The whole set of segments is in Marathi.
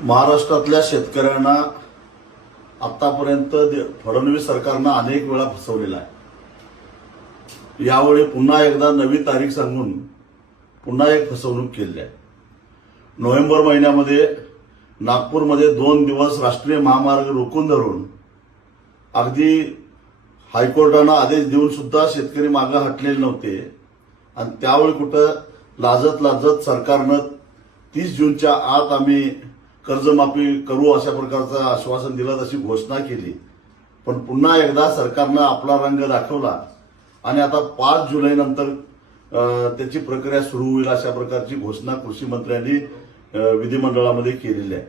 महाराष्ट्रातल्या शेतकऱ्यांना आतापर्यंत फडणवीस सरकारनं अनेक वेळा फसवलेला आहे। यावेळी पुन्हा एकदा नवी तारीख सांगून पुन्हा एक फसवणूक केली आहे। नोव्हेंबर महिन्यामध्ये नागपूरमध्ये 2 दिवस राष्ट्रीय महामार्ग रोखून धरून अगदी हायकोर्टानं आदेश देऊन सुद्धा शेतकरी मागे हटलेले नव्हते आणि त्यावेळी कुठं लाजत सरकारनं 30 जूनच्या आत आम्ही कर्जमाफी करू अशा प्रकारचं आश्वासन दिलं, तशी घोषणा केली। पण पुन्हा एकदा सरकारनं आपला रंग दाखवला आणि आता 5 जुलैनंतर त्याची प्रक्रिया सुरू होईल अशा प्रकारची घोषणा कृषी मंत्र्यांनी विधिमंडळामध्ये केलेली आहे।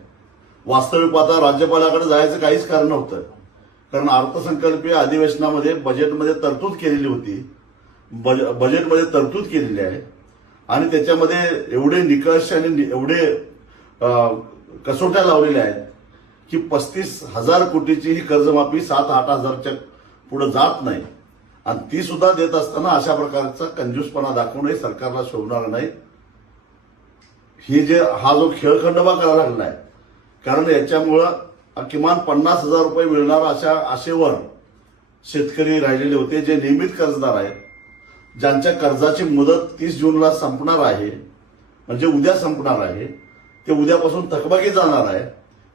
वास्तविक आता राज्यपालाकडे जायचं काहीच कारण नव्हतं, कारण अर्थसंकल्पीय अधिवेशनामध्ये बजेटमध्ये तरतूद केलेली होती, बजेटमध्ये तरतूद केलेली आहे आणि त्याच्यामध्ये एवढे निकष आणि एवढे कसोट्या लावलेल्या आहेत की 35,000 कोटीची ही कर्जमाफी 7-8 हजारच्या पुढे जात नाही आणि ती सुद्धा देत असताना अशा प्रकारचा कंजूसपणा दाखवणे सरकारला शोभणार नाही। हा जो खेळखंडोबा करायला लागलाय, कारण याच्यामुळं किमान 50,000 रुपये मिळणार अशा आशेवर शेतकरी राहिलेले होते, जे नियमित कर्जदार आहेत, ज्यांच्या कर्जाची मुदत 30 जूनला संपणार आहे, म्हणजे उद्या संपणार आहे, ते उद्यापासून थकबाकी जाणार आहे।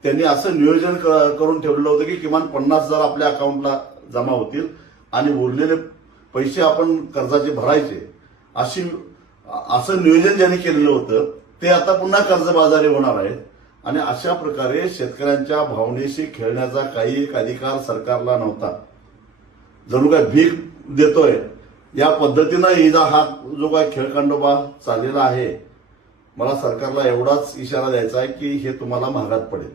त्यांनी असं नियोजन करून ठेवलेलं होतं की किमान 50,000 आपल्या अकाउंटला जमा होतील आणि उरलेले पैसे आपण कर्जाचे भरायचे, असं नियोजन ज्यांनी केलेलं होतं ते आता पुन्हा कर्जबाजारी होणार आहे आणि अशा प्रकारे शेतकऱ्यांच्या भावनेशी खेळण्याचा काही एक अधिकार सरकारला नव्हता। जणू काय भीक देतोय या पद्धतीनं हा जो काय खेळखंडोबा चाललेला आहे, मला सरकारला एवढाच इशारा द्यायचा आहे की हे तुम्हाला महागात पडेल।